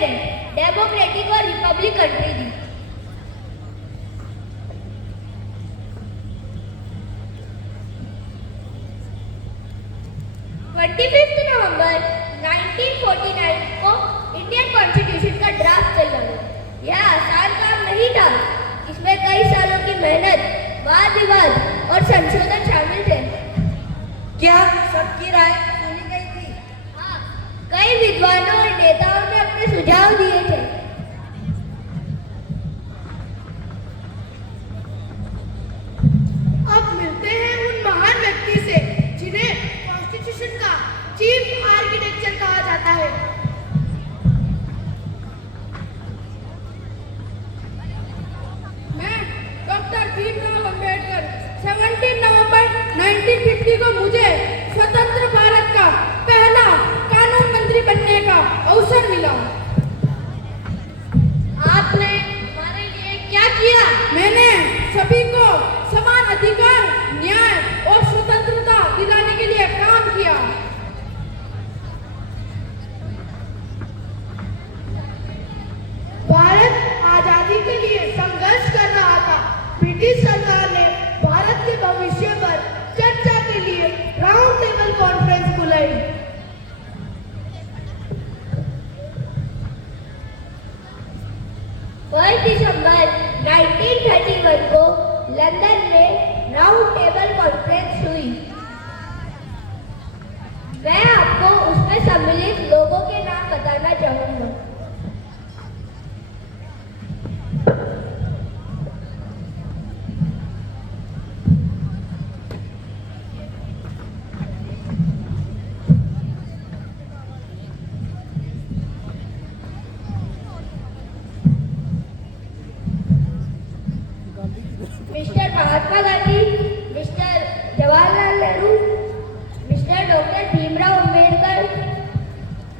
ने डेमोक्रेटिक और Republic country दी। नवंबर 1949 को इंडियन कॉन्स्टिट्यूशन का ड्राफ्ट तैयार हुआ। यह आसान काम नहीं था। इसमें कई सालों की मेहनत, वाद विवाद और संशोधन शामिल थे। क्या सबकी राय सुनी गई थी? हाँ, कई विद्वानों और नेताओं ने अपने सुझाव दिए थे। अब मिलते हैं उन महान व्यक्ति से जिन्हें कॉन्स्टिट्यूशन का चीफ आर्किटेक्चर कहा जाता है। मैं डॉक्टर भीमराव अंबेडकर 17 नवंबर 1950 को मुझे स्वतंत्र भारत का पहला कानून मंत्री बनने का अवसर मिला। आपने हमारे लिए क्या किया? मैंने सभी को समान अधिकार, न्याय और स्वतंत्रता दिलाने के लिए काम किया। भारत आजादी के लिए संघर्ष कर रहा था। ब्रिटिश सरकार ने भारत के भविष्य पर चर्चा के लिए राउंड टेबल कॉन्फ्रेंस बुलाई। 1 दिसंबर 1931 को लंदन में राउंड टेबल कॉन्फ्रेंस हुई। मैं आपको उसमें सम्मिलित लोगों के नाम बताना चाहूंगा। Mr Mahatma Gandhi, Mr Jawaharlal Nehru, Mr doctor Bhimrao Ambedkar,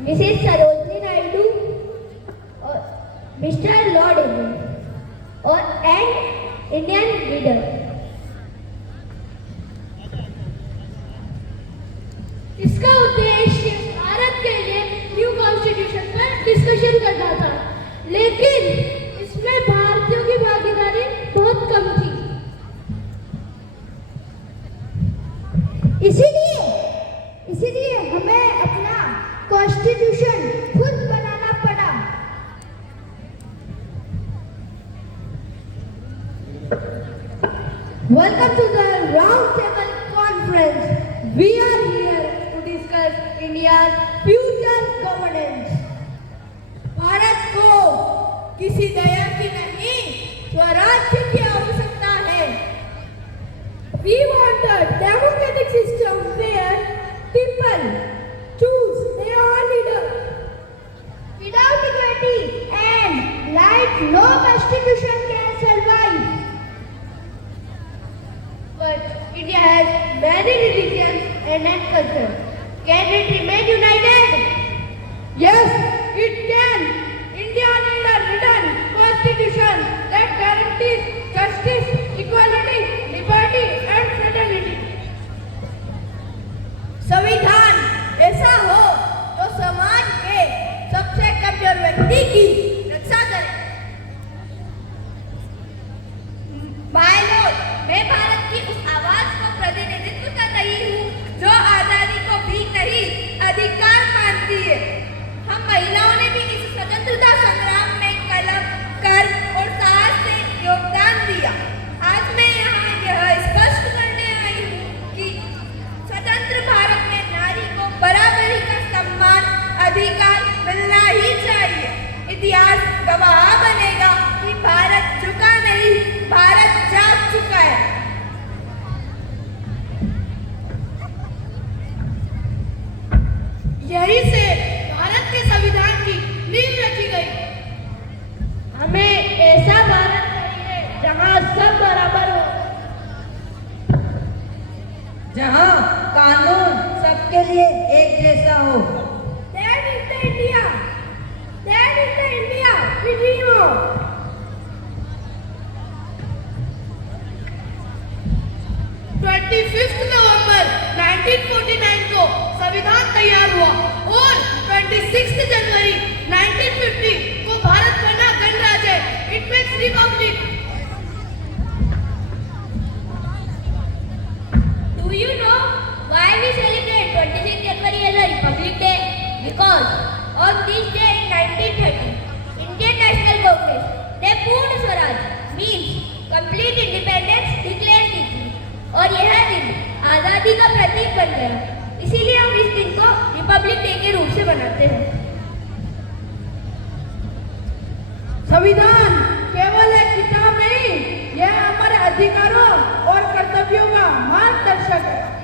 Mrs Sarojini Naidu और मिस्टर लॉर्ड इर्विन और एंड इंडियन लीडर। इसका उद्देश्य भारत के लिए न्यू कॉन्स्टिट्यूशन पर डिस्कशन करना था, लेकिन इसमें भारतीयों की भागीदारी बहुत कम थी। इसीलिए हमें अपना कॉन्स्टिट्यूशन खुद बनाना पड़ा। Welcome to the round table conference. We are here to discuss India's future governance. Bharat को किसी दया की नहीं, स्वराज्य की आवश्यकता है। We want a democratic system where people choose their own leader. Without equality and light, no constitution can survive. But India has many religions and cultures. Can it remain united? Yes, it can. India needs a written constitution that guarantees justice, equality, liberty and fraternity. संविधान ऐसा हो जो समाज के सबसे कमजोर व्यक्ति की रक्षा करे। भाई लोग, मैं भारत की उस आवाज को प्रतिनिधित्व कर रही हूँ जो आजादी को भीख नहीं, अधिकार मानती है। हम महिलाओं ने भी इस स्वतंत्रता संग्राम में कलम, कर्म और साहस से योगदान दिया। आज मैं यहाँ यह स्पष्ट करने आई हूँ कि स्वतंत्र भारत में नारी को बराबरी का सम्मान, अधिकार मिलना ही चाहिए। इतिहास गवाह बनेगा कि भारत झुका नहीं, भारत जाग चुका है। यहीं से भारत के संविधान की नींव रखी गई। हमें ऐसा भारत चाहिए जहाँ सब बराबर हो, जहाँ कानून सबके लिए एक जैसा हो। That is the India. That is the India we dream of. 25 नवंबर 1949 को संविधान तैयार हुआ और 26 जनवरी 1950 संविधान केवल एक किताब नहीं, यह हमारे अधिकारों और कर्तव्यों का मार्गदर्शक है।